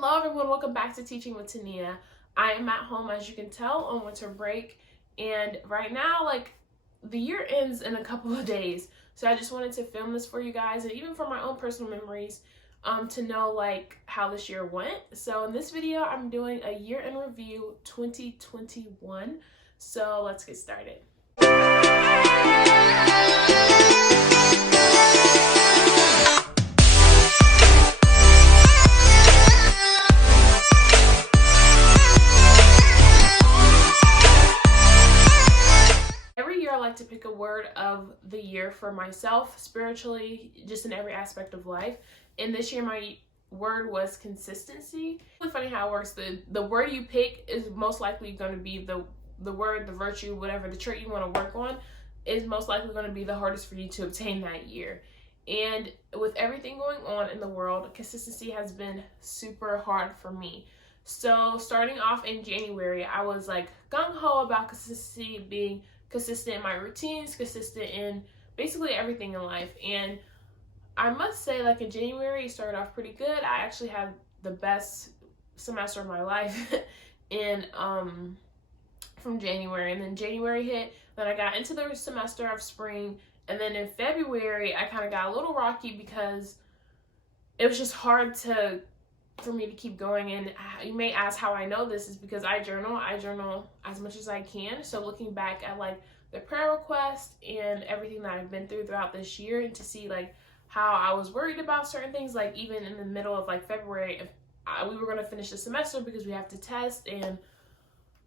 Hello everyone, welcome back to Teaching with Tenia. I am at home, as you can tell, on winter break, and right now, the year ends in a couple of days. So I just wanted to film this for you guys, and even for my own personal memories, to know how this year went. So in this video, I'm doing a year in review 2021. So let's get started. To pick a word of the year for myself, spiritually, just in every aspect of life. And this year my word was consistency. It's really funny how it works. The word you pick is most likely going to be the word, the virtue, whatever, the trait you want to work on is most likely going to be the hardest for you to obtain that year. And with everything going on in the world, consistency has been super hard for me. So starting off in January, I was gung-ho about consistency, being consistent in my routines, consistent in basically everything in life. And I must say, in January, it started off pretty good. I actually had the best semester of my life in from January. And then January hit, then I got into the semester of spring, and then in February I kind of got a little rocky because it was just hard for me to keep going. And you may ask how I know this is because I journal as much as I can. So looking back at the prayer request and everything that I've been throughout this year, and to see how I was worried about certain things, even in the middle of February, if we were going to finish the semester because we have to test and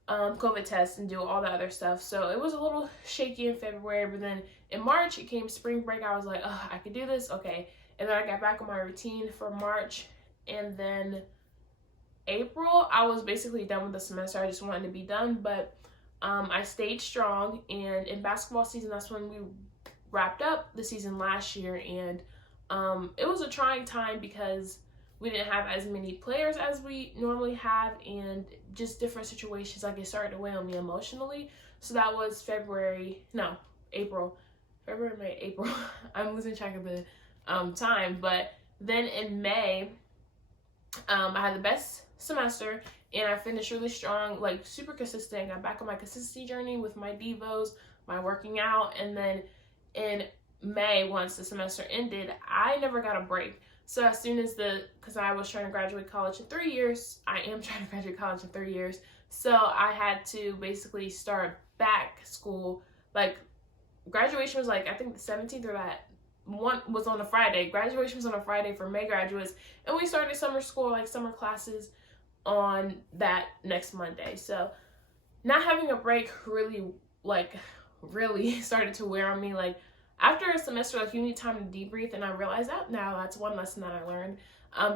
COVID test and do all the other stuff. So it was a little shaky in February, but then in March it came spring break. I was like, oh, I could do this, okay. And then I got back on my routine for March. And then April, I was basically done with the semester. I just wanted to be done, but I stayed strong. And in basketball season, that's when we wrapped up the season last year. And it was a trying time because we didn't have as many players as we normally have, and just different situations. It started to weigh on me emotionally. So that was April. February, May, April. I'm losing track of the time. But then in May, I had the best semester, and I finished really strong, super consistent. Got back on my consistency journey with my devos, my working out. And then in May, once the semester ended, I never got a break. So as soon as because I was trying to graduate college in 3 years, I am trying to graduate college in 3 years. So I had to basically start back school. Graduation was I think the 17th, or that one was on a Friday. Graduation was on a Friday for May graduates, and we started summer school, summer classes, on that next Monday. So not having a break really started to wear on me. After a semester, you need time to debrief, and I realized that now. That's one lesson that I learned,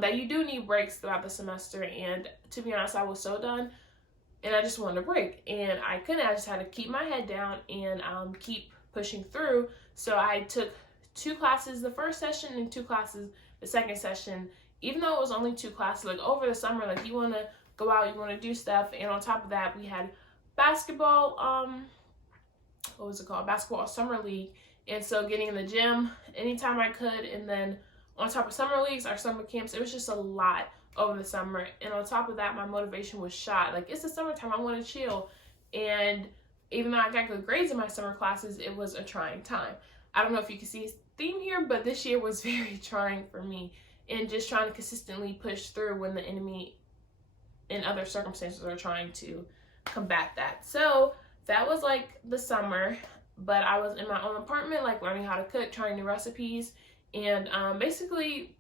that you do need breaks throughout the semester. And to be honest, I was so done, and I just wanted a break, and I couldn't. I just had to keep my head down and keep pushing through. So I took 2 classes the first session and 2 classes the second session, even though it was only 2 classes. Over the summer, you want to go out, you want to do stuff. And on top of that, we had basketball, basketball summer league. And so getting in the gym anytime I could, and then on top of summer leagues, our summer camps, it was just a lot over the summer. And on top of that, my motivation was shot. It's the summertime, I want to chill. And even though I got good grades in my summer classes, it was a trying time. I don't know if you can see theme here, but this year was very trying for me, and just trying to consistently push through when the enemy and other circumstances are trying to combat that. So that was the summer, but I was in my own apartment, learning how to cook, trying new recipes, and basically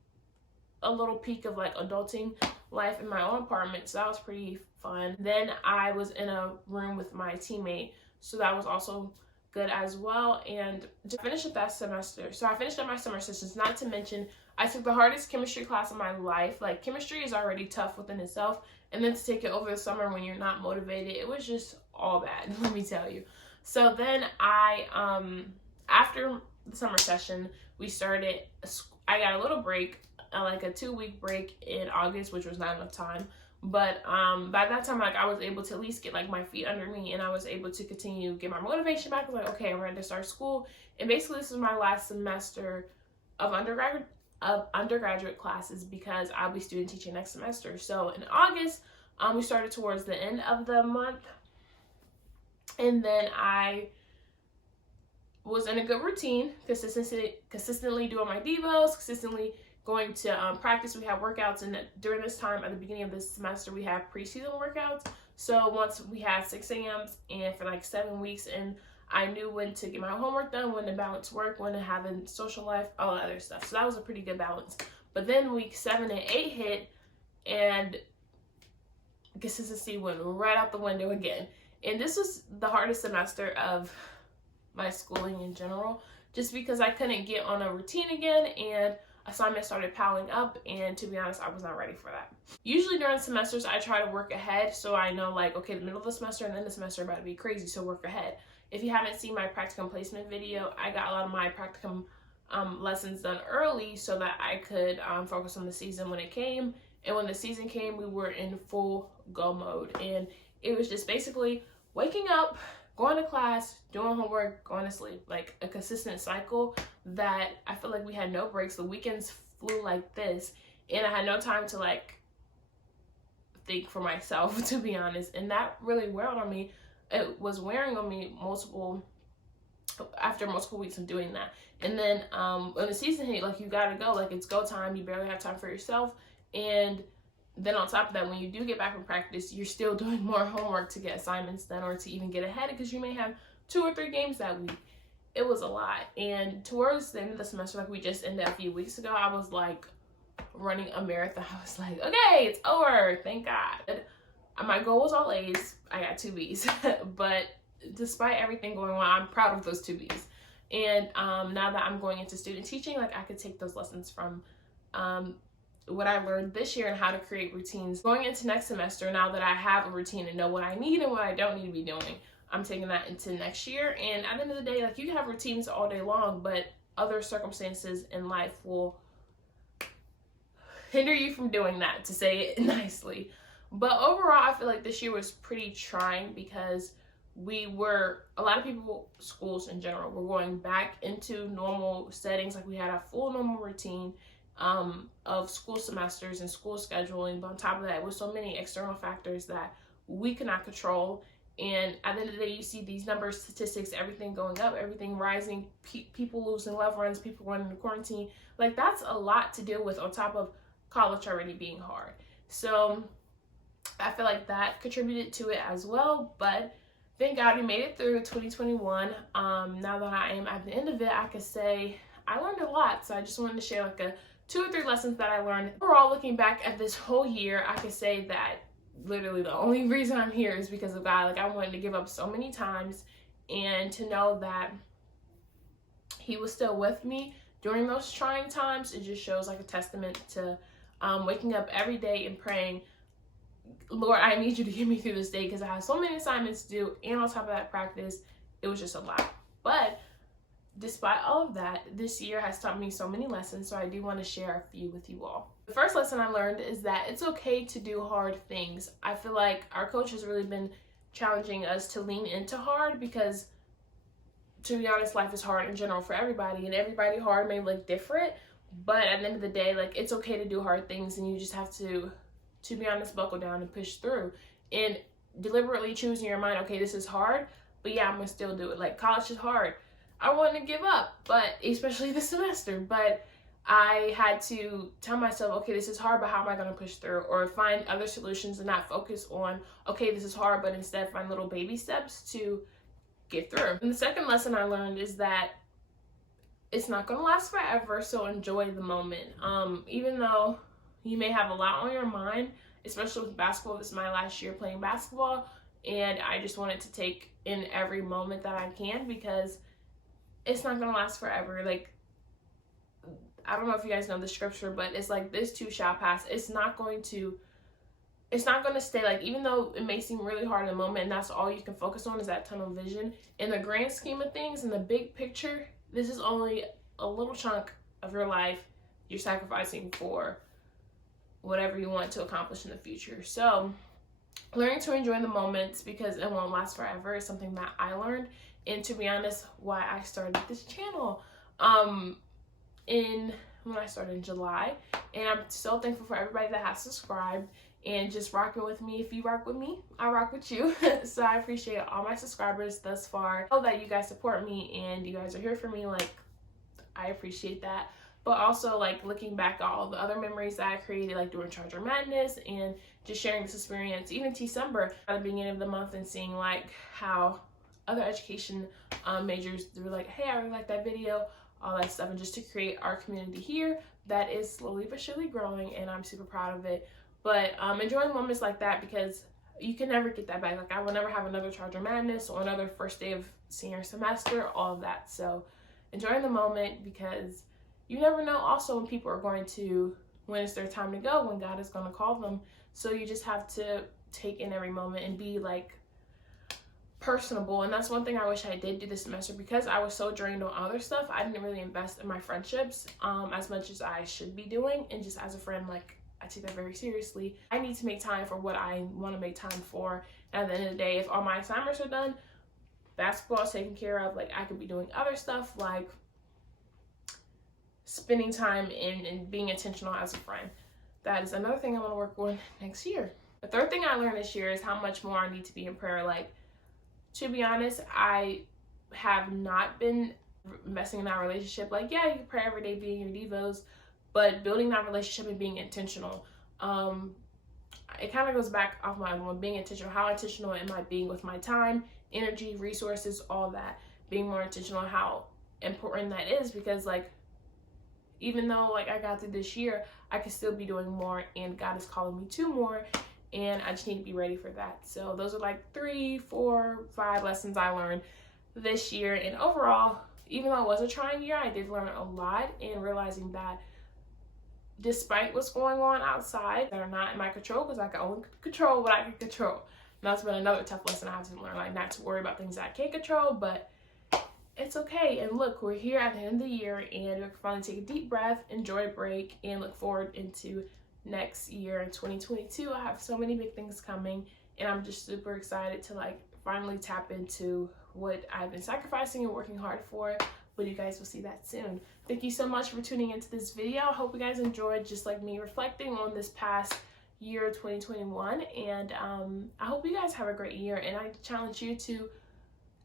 a little peek of adulting life in my own apartment. So that was pretty fun. Then I was in a room with my teammate, so that was also good as well. And to finish up that semester, so I finished up my summer sessions. Not to mention, I took the hardest chemistry class of my life. Chemistry is already tough within itself, and then to take it over the summer when you're not motivated, it was just all bad, let me tell you. So then I after the summer session, I got a little break, a 2-week break in August, which was not enough time. But by that time, I was able to at least get my feet under me, and I was able to continue get my motivation back. I was okay, I'm ready to start school. And basically, this is my last semester of undergrad of undergraduate classes because I'll be student teaching next semester. So in August, we started towards the end of the month, and then I was in a good routine, consistently doing my devos, consistently going to practice. We have workouts, and during this time at the beginning of this semester, we have preseason workouts. So once we had 6 a.m.s and for like 7 weeks, and I knew when to get my homework done, when to balance work, when to have a social life, all that other stuff. So that was a pretty good balance. But then week 7 and 8 hit, and consistency went right out the window again. And this was the hardest semester of my schooling in general, just because I couldn't get on a routine again, and assignments started piling up, and to be honest, I was not ready for that. Usually during semesters, I try to work ahead, so I know like, okay, the middle of the semester and then the semester about to be crazy, so work ahead. If you haven't seen my practicum placement video, I got a lot of my practicum lessons done early so that I could focus on the season when it came. And when the season came, we were in full go mode, and it was just basically waking up, going to class, doing homework, going to sleep, like a consistent cycle that I feel like we had no breaks. The weekends flew like this, and I had no time to like think for myself, to be honest, and that really wear on me. It was wearing on me after multiple weeks of doing that. And then when the season hit, like, you gotta go, like, it's go time, you barely have time for yourself. And then on top of that, when you do get back from practice, you're still doing more homework to get assignments done or to even get ahead, because you may have 2 or 3 games that week. It was a lot. And towards the end of the semester, like we just ended a few weeks ago, I was like running a marathon. I was like, okay, it's over, thank God. My goal was all A's. I got 2 B's. But despite everything going on, I'm proud of those 2 B's. And now that I'm going into student teaching, like, I could take those lessons from what I learned this year and how to create routines. Going into next semester, now that I have a routine and know what I need and what I don't need to be doing, I'm taking that into next year. And at the end of the day, like, you can have routines all day long, but other circumstances in life will hinder you from doing that, to say it nicely. But overall, I feel like this year was pretty trying, because a lot of people, schools in general, were going back into normal settings. Like, we had a full normal routine of school semesters and school scheduling, but on top of that, with so many external factors that we could not control. And at the end of the day, you see these numbers, statistics, everything going up, everything rising, people losing loved ones, people running into quarantine. Like, that's a lot to deal with on top of college already being hard. So I feel like that contributed to it as well, but thank God we made it through 2021. Now that I am at the end of it, I could say I learned a lot. So I just wanted to share like 2 or 3 lessons that I learned. Overall, looking back at this whole year, I could say that literally the only reason I'm here is because of God. Like, I wanted to give up so many times, and to know that He was still with me during those trying times, it just shows like a testament to waking up every day and praying, Lord, I need you to get me through this day, because I have so many assignments to do, and on top of that, practice. It was just a lot. But despite all of that, this year has taught me so many lessons, so I do want to share a few with you all. The first lesson I learned is that it's okay to do hard things. I feel like our coach has really been challenging us to lean into hard, because, to be honest, life is hard in general for everybody, and everybody hard may look different, but at the end of the day, like, it's okay to do hard things, and you just have to be honest, buckle down and push through, and deliberately choose in your mind, okay, this is hard, but yeah, I'm gonna still do it. Like, college is hard. I want to give up, but especially this semester, but I had to tell myself, okay, this is hard, but how am I going to push through, or find other solutions and not focus on, okay, this is hard, but instead find little baby steps to get through. And the second lesson I learned is that it's not going to last forever, so enjoy the moment. Even though you may have a lot on your mind, especially with basketball. This is my last year playing basketball, and I just wanted to take in every moment that I can, because it's not going to last forever. Like, I don't know if you guys know the scripture, but it's like, this too shall pass. It's not going to stay. Like, even though it may seem really hard in the moment, and that's all you can focus on is that tunnel vision, in the grand scheme of things, in the big picture, this is only a little chunk of your life you're sacrificing for whatever you want to accomplish in the future. So learning to enjoy the moments, because it won't last forever, is something that I learned, and to be honest, why I started this channel. In when I started in July. And I'm so thankful for everybody that has subscribed and just rocking with me. If you rock with me, I rock with you. So I appreciate all my subscribers thus far. I know that you guys support me and you guys are here for me. Like, I appreciate that. But also, like, looking back at all the other memories that I created, like doing Charger Madness and just sharing this experience, even December at the beginning of the month, and seeing like how other education majors were like, hey, I really like that video, all that stuff, and just to create our community here that is slowly but surely growing, and I'm super proud of it. But enjoying moments like that, because you can never get that back. Like, I will never have another Charger Madness or another first day of senior semester, all of that. So enjoying the moment, because you never know also when people are going to, when it's their time to go, when God is going to call them. So you just have to take in every moment and be like personable. And that's one thing I wish I did do this semester, because I was so drained on other stuff. I didn't really invest in my friendships as much as I should be doing. And just as a friend, like, I take that very seriously. I need to make time for what I want to make time for. And at the end of the day, if all my assignments are done, basketball is taken care of, like, I could be doing other stuff, like spending time and being intentional as a friend. That is another thing I want to work on next year. The third thing I learned this year is how much more I need to be in prayer. Like, to be honest, I have not been investing in that relationship. Like, yeah, you can pray every day, being your devos, but building that relationship and being intentional. It kind of goes back off my one, being intentional. How intentional am I being with my time, energy, resources, all that? Being more intentional on how important that is, because like, even though like I got through this year, I could still be doing more, and God is calling me to more, and I just need to be ready for that. So those are like 3, 4, 5 lessons I learned this year. And overall, even though it was a trying year, I did learn a lot, and realizing that despite what's going on outside that are not in my control, because I can only control what I can control. And that's been another tough lesson I have to learn, like not to worry about things that I can't control, but it's okay. And look, we're here at the end of the year, and we can finally take a deep breath, enjoy a break, and look forward into next year in 2022. I have so many big things coming, and I'm just super excited to like finally tap into what I've been sacrificing and working hard for. But you guys will see that soon. Thank you so much for tuning into this video. I hope you guys enjoyed just like me reflecting on this past year 2021, and I hope you guys have a great year. And I challenge you to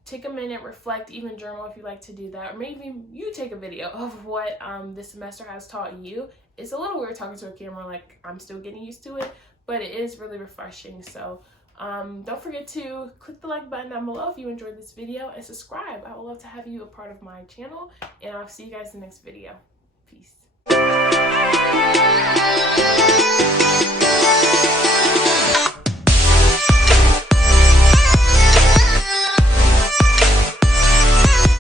take a minute, reflect, even journal if you like to do that, or maybe you take a video of what this semester has taught you. It's a little weird talking to a camera, like I'm still getting used to it, but it is really refreshing. So don't forget to click the like button down below if you enjoyed this video, and subscribe. I would love to have you a part of my channel, and I'll see you guys in the next video. Peace.